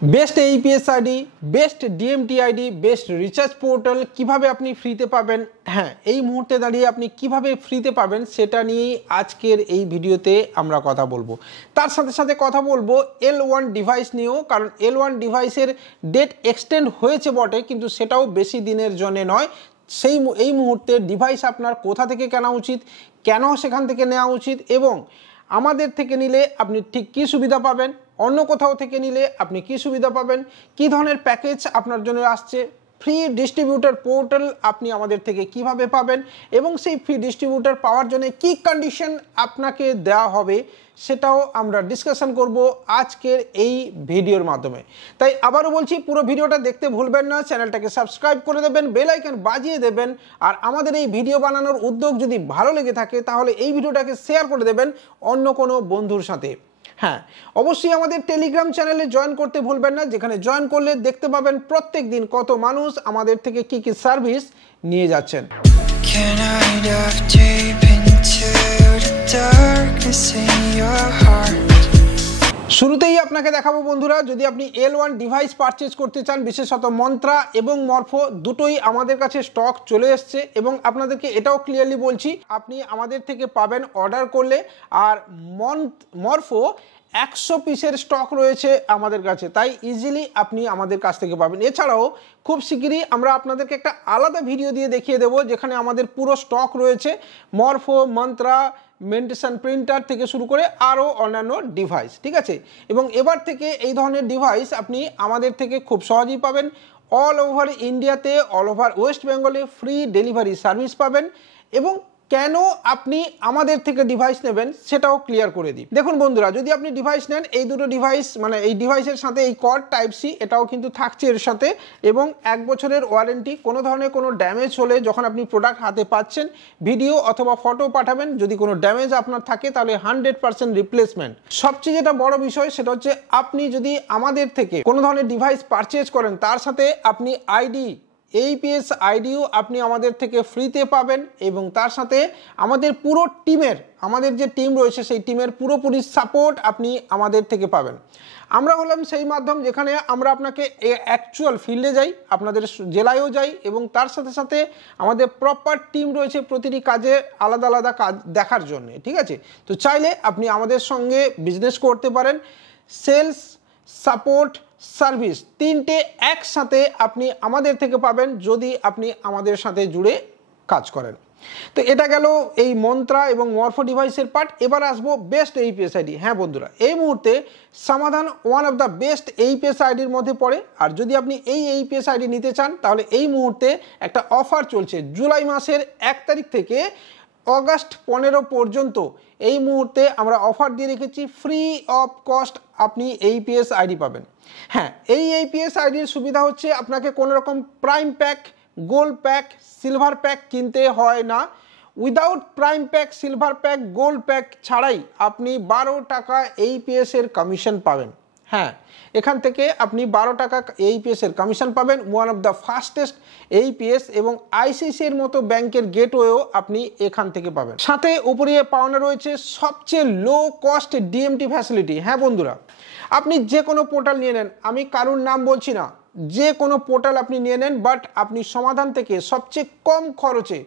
Best AEPS ID, best DMT ID, best recharge portal কিভাবে আপনি ফ্রিতে পাবেন, হ্যাঁ এই মুহূর্তে দাঁড়িয়ে আপনি কিভাবে ফ্রিতে পাবেন সেটা নিয়েই আজকের এই ভিডিওতে আমরা কথা বলবো। তার সাথে সাথে কথা বলবো L1 ডিভাইস নিয়েও, কারণ L1 ডিভাইসের ডেট এক্সটেন্ড হয়েছে বটে, কিন্তু সেটাও বেশি দিনের জন্য নয়। এই মুহূর্তে ডিভাইস আপনার কোথা থেকে কেনা উচিত, কেন সেখান থেকে নেওয়া উচিত, এবং আমাদের থেকে নিলে আপনি ঠিক কী সুবিধা পাবেন, অন্য কোথাও থেকে নিলে আপনি কী সুবিধা পাবেন, কী ধরনের প্যাকেজ আপনার জন্য আসছে, ফ্রি ডিস্ট্রিবিউটর পোর্টাল আপনি আমাদের থেকে কিভাবে পাবেন, এবং সেই ফ্রি ডিস্ট্রিবিউটর পাওয়ার জন্য কী কন্ডিশন আপনাকে দেওয়া হবে সেটাও আমরা ডিসকাশন করব আজকের এই ভিডিওর মাধ্যমে। তাই আবারও বলছি, পুরো ভিডিওটা দেখতে ভুলবেন না, চ্যানেলটাকে সাবস্ক্রাইব করে দেবেন, বেল আইকন বাজিয়ে দেবেন, আর আমাদের এই ভিডিও বানানোর উদ্যোগ যদি ভালো লেগে থাকে তাহলে এই ভিডিওটাকে শেয়ার করে দেবেন অন্য কোনো বন্ধুর সাথে। হ্যাঁ, অবশ্যই আমাদের টেলিগ্রাম চ্যানেলে জয়েন করতে ভুলবেন না, যেখানে জয়েন করলে দেখতে পাবেন প্রত্যেক দিন কত মানুষ আমাদের থেকে কি কি সার্ভিস নিয়ে যাচ্ছেন। শুরুতেই আপনাকে দেখাবো বন্ধুরা, যদি আপনি L1 ডিভাইস পারচেজ করতে চান, বিশেষত মন্ত্রা এবং মরফো দুটোই আমাদের কাছে স্টক চলে এসছে, এবং আপনাদেরকে এটাও ক্লিয়ারলি বলছি আপনি আমাদের থেকে পাবেন অর্ডার করলে। আর মরফো 100 পিসের স্টক রয়েছে আমাদের কাছে, তাই ইজিলি আপনি আমাদের কাছ থেকে পাবেন। এছাড়াও খুব শিগগিরই আমরা আপনাদেরকে একটা আলাদা ভিডিও দিয়ে দেখিয়ে দেবো, যেখানে আমাদের পুরো স্টক রয়েছে মরফো, মন্ত্রা, মেন্টেশন প্রিন্টার থেকে শুরু করে আরও অন্যান্য ডিভাইস, ঠিক আছে। এবং এবার থেকে এই ধরনের ডিভাইস আপনি আমাদের থেকে খুব সহজেই পাবেন। অল ওভার ইন্ডিয়াতে, অল ওভার ওয়েস্ট বেঙ্গলে ফ্রি ডেলিভারি সার্ভিস পাবেন। এবং কেন আপনি আমাদের থেকে ডিভাইস নেবেন সেটাও ক্লিয়ার করে দিই। দেখুন বন্ধুরা, যদি আপনি ডিভাইস নেন, এই দুটো ডিভাইস মানে এই ডিভাইসের সাথে এই কর্ড টাইপ সি এটাও কিন্তু থাকছে এর সাথে, এবং 1 বছরের ওয়ারেন্টি। কোনো ধরনের কোনো ড্যামেজ হলে যখন আপনি প্রোডাক্ট হাতে পাচ্ছেন, ভিডিও অথবা ফটো পাঠাবেন, যদি কোনো ড্যামেজ আপনার থাকে তাহলে 100% রিপ্লেসমেন্ট। সবচেয়ে যেটা বড় বিষয় সেটা হচ্ছে, আপনি যদি আমাদের থেকে কোনো ধরনের ডিভাইস পারচেজ করেন, তার সাথে আপনি এইপিএস আইডিও আপনি আমাদের থেকে ফ্রিতে পাবেন, এবং তার সাথে আমাদের পুরো টিমের, আমাদের যে টিম রয়েছে সেই টিমের পুরোপুরি সাপোর্ট আপনি আমাদের থেকে পাবেন। আমরা হলাম সেই মাধ্যম যেখানে আমরা আপনাকে অ্যাকচুয়াল ফিল্ডে যাই, আপনাদের জেলায়ও যাই, এবং তার সাথে সাথে আমাদের প্রপার টিম রয়েছে প্রতিটি কাজে আলাদা আলাদা কাজ দেখার জন্য, ঠিক আছে। তো চাইলে আপনি আমাদের সঙ্গে বিজনেস করতে পারেন। সেলস, সাপোর্ট, সার্ভিস তিনটে একসাথে আপনি আমাদের থেকে পাবেন যদি আপনি আমাদের সাথে জুড়ে কাজ করেন। তো এটা গেল এই মন্ত্রা এবং মরফো ডিভাইসের পার্ট। এবার আসবো বেস্ট এইপিএস আইডি। হ্যাঁ বন্ধুরা, এই মুহূর্তে সমাধান one of the best AEPS আইডির মধ্যে পড়ে। আর যদি আপনি এই এইপিএস আইডি নিতে চান, তাহলে এই মুহূর্তে একটা অফার চলছে জুলাই মাসের 1 তারিখ থেকে অগাস্ট 15 পর্যন্ত। এই মুহূর্তে আমরা অফার দিয়ে রেখেছি, ফ্রি অফ কস্ট আপনি এইপিএস আইডি পাবেন। হ্যাঁ, এই এইপিএস আইডির সুবিধা হচ্ছে আপনাকে কোনো রকম prime pack, gold pack, silver pack কিনতে হয় না। Without prime pack, silver pack, gold pack ছাড়াই আপনি 12 টাকা এইপিএস এর কমিশন পাবেন। হ্যাঁ, এখান থেকে আপনি 12 টাকা এইপিএস এর কমিশন পাবেন। One of the fastest AEPS, এবং আইসিসি এর মতো ব্যাংকের গেটওয়েও আপনি এখান থেকে পাবেন। সাথে উপরে পাওনা রয়েছে সবচেয়ে লো কস্ট ডিএমটি ফ্যাসিলিটি। হ্যাঁ বন্ধুরা, আপনি যে কোনো পোর্টাল নিয়ে নেন, আমি কারুর নাম বলছি না, যে কোনো পোর্টাল আপনি নিয়ে নেন, বাট আপনি সমাধান থেকে সবচেয়ে কম খরচে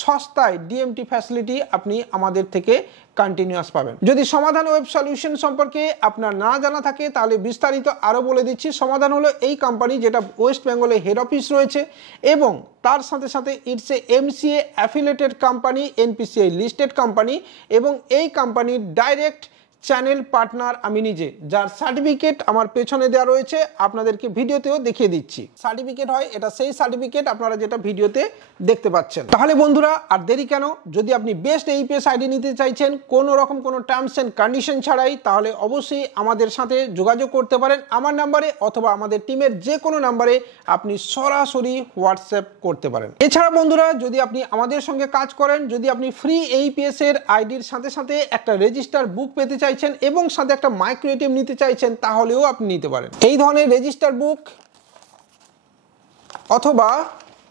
সস্তায় ডিএমটি ফ্যাসিলিটি আপনি আমাদের থেকে কন্টিনিউয়াস পাবেন। যদি সমাধান ওয়েব সলিউশন সম্পর্কে আপনার না জানা থাকে তাহলে বিস্তারিত আরও বলে দিচ্ছি। সমাধান হলো এই কোম্পানি যেটা ওয়েস্ট বেঙ্গলে হেড অফিস রয়েছে, এবং তার সাথে সাথে it's a MCA affiliated company, NPCI listed company, এবং এই কোম্পানির ডাইরেক্ট চ্যানেল পার্টনার আমি নিজে, যার সার্টিফিকেট আমার পেছনে দেওয়া রয়েছে, আপনাদেরকে ভিডিওতেও দেখিয়ে দিচ্ছি। সার্টিফিকেট হয় এটা, সেই সার্টিফিকেট আপনারা যেটা ভিডিওতে দেখতে পাচ্ছেন। তাহলে বন্ধুরা আর দেরি কেন, যদি আপনি বেস্ট এইপিএস আইডি নিতে চাইছেন কোনো রকম কোনো টার্মস অ্যান্ড কন্ডিশন ছাড়াই, তাহলে অবশ্যই আমাদের সাথে যোগাযোগ করতে পারেন আমার নাম্বারে, অথবা আমাদের টিমের যে কোনো নাম্বারে আপনি সরাসরি হোয়াটসঅ্যাপ করতে পারেন। এছাড়া বন্ধুরা, যদি আপনি আমাদের সঙ্গে কাজ করেন, যদি আপনি ফ্রি এইপিএস এর আইডির সাথে সাথে একটা রেজিস্টার বুক পেতে চাইছেন এবং সাথে একটা মাইক্রো এটিএম নিতে চাইছেন, তাহলেও আপনি নিতে পারেন। এই ধরনের রেজিস্টার বুক অথবা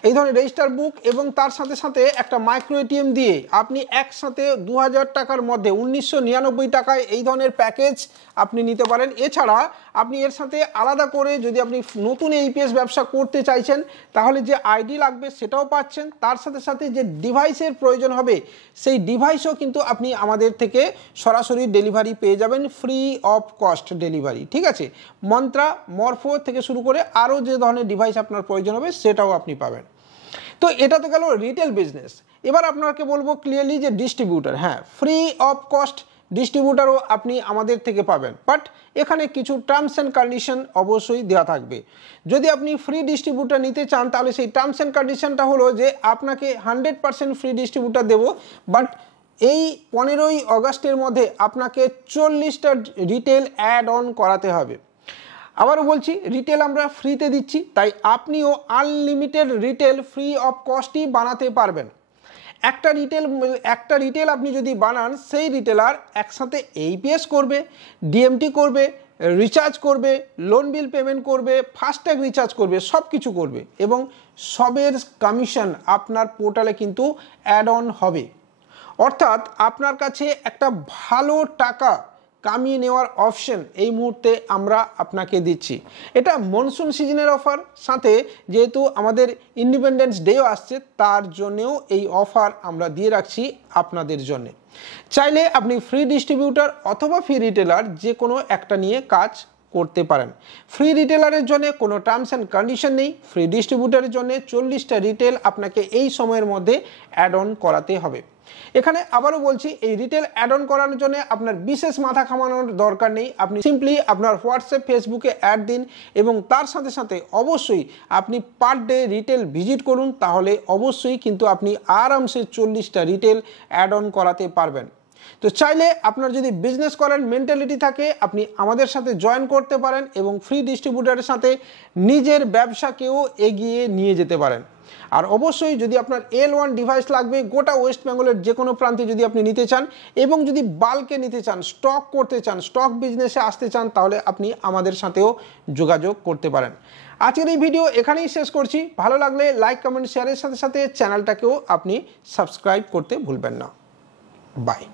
এই ধরনের রেজিস্টার বুক এবং তার সাথে সাথে একটা মাইক্রো এটিএম দিয়ে আপনি একসাথে 2000 টাকার মধ্যে 1999 টাকায় এই ধরনের প্যাকেজ আপনি নিতে পারেন। এছাড়া আপনি এর সাথে আলাদা করে যদি আপনি নতুন APS ব্যবসা করতে চাইছেন তাহলে যে আইডি লাগবে সেটাও পাচ্ছেন, তার সাথে সাথে যে ডিভাইসের প্রয়োজন হবে সেই ডিভাইসও কিন্তু আপনি আমাদের থেকে সরাসরি ডেলিভারি পেয়ে যাবেন, ফ্রি অফ কস্ট ডেলিভারি। ঠিক আছে, মন্ত্রা, মরফো থেকে শুরু করে আরও যে ধরনের ডিভাইস আপনার প্রয়োজন হবে সেটাও আপনি পাবেন। তো এটা তো গেল রিটেল বিজনেস। এবার আপনাকে বলবো ক্লিয়ারলি যে ডিস্ট্রিবিউটার, হ্যাঁ ফ্রি অফ কস্ট ডিস্ট্রিবিউটারও আপনি আমাদের থেকে পাবেন, বাট এখানে কিছু টার্মস অ্যান্ড কন্ডিশন অবশ্যই দেওয়া থাকবে। যদি আপনি ফ্রি ডিস্ট্রিবিউটার নিতে চান তাহলে সেই টার্মস অ্যান্ড কন্ডিশনটা হলো যে আপনাকে 100% ফ্রি ডিস্ট্রিবিউটার দেবো, বাট এই 15ই অগাস্টের মধ্যে আপনাকে 40টা রিটেল অ্যাড অন করাতে হবে। আবারও বলছি, রিটেল আমরা ফ্রিতে দিচ্ছি, তাই আপনিও আনলিমিটেড রিটেল ফ্রি অফ কস্টই বানাতে পারবেন। একটা রিটেল আপনি যদি বানান, সেই রিটেলার একসাথে APS করবে, DMT করবে, রিচার্জ করবে, লোন বিল পেমেন্ট করবে, ফাস্ট্যাগ রিচার্জ করবে, সব কিছু করবে এবং সবের কমিশন আপনার পোর্টালে কিন্তু অ্যাড অন হবে। অর্থাৎ আপনার কাছে একটা ভালো টাকা কামিয়ে নেওয়ার অপশন এই মুহূর্তে আমরা আপনাকে দিচ্ছি। এটা মনসুন সিজনের অফার, সাথে যেহেতু আমাদের ইন্ডিপেন্ডেন্স ডেও আসছে তার জন্যেও এই অফার আমরা দিয়ে রাখছি আপনাদের জন্য। চাইলে আপনি ফ্রি ডিস্ট্রিবিউটার অথবা ফ্রি রিটেলার যে কোনো একটা নিয়ে কাজ করতে পারেন। ফ্রি রিটেলারের জন্য কোনো টার্মস অ্যান্ড কন্ডিশন নেই, ফ্রি ডিস্ট্রিবিউটারের জন্য 40টা রিটেল আপনাকে এই সময়ের মধ্যে অ্যাড অন করাতে হবে। এখানে আবারও বলছি, এই রিটেল অ্যাড অন করার জন্য আপনার বিশেষ মাথা ঘামানোর দরকার নেই। আপনি সিম্পলি আপনার হোয়াটসঅ্যাপ, ফেসবুকে অ্যাড দিন এবং তার সাথে সাথে অবশ্যই আপনি পার ডে রিটেল ভিজিট করুন, তাহলে অবশ্যই কিন্তু আপনি আরামসে 40টা রিটেল অ্যাড অন করাতে পারবেন। তো চাইলে আপনার যদি বিজনেস করার মেন্টালিটি থাকে আপনি আমাদের সাথে জয়েন করতে পারেন এবং ফ্রি ডিস্ট্রিবিউটারের সাথে নিজের ব্যবসাকেও এগিয়ে নিয়ে যেতে পারেন। আর অবশ্যই যদি আপনার L1 ডিভাইস লাগবে গোটা ওয়েস্ট বেঙ্গলের যে কোনো প্রান্তে যদি আপনি নিতে চান এবং যদি বাল্কে নিতে চান, স্টক করতে চান, স্টক বিজনেসে আসতে চান, তাহলে আপনি আমাদের সাথেও যোগাযোগ করতে পারেন। আজকের এই ভিডিও এখানেই শেষ করছি। ভালো লাগলে লাইক, কমেন্ট, শেয়ারের সাথে সাথে চ্যানেলটাকেও আপনি সাবস্ক্রাইব করতে ভুলবেন না। বাই।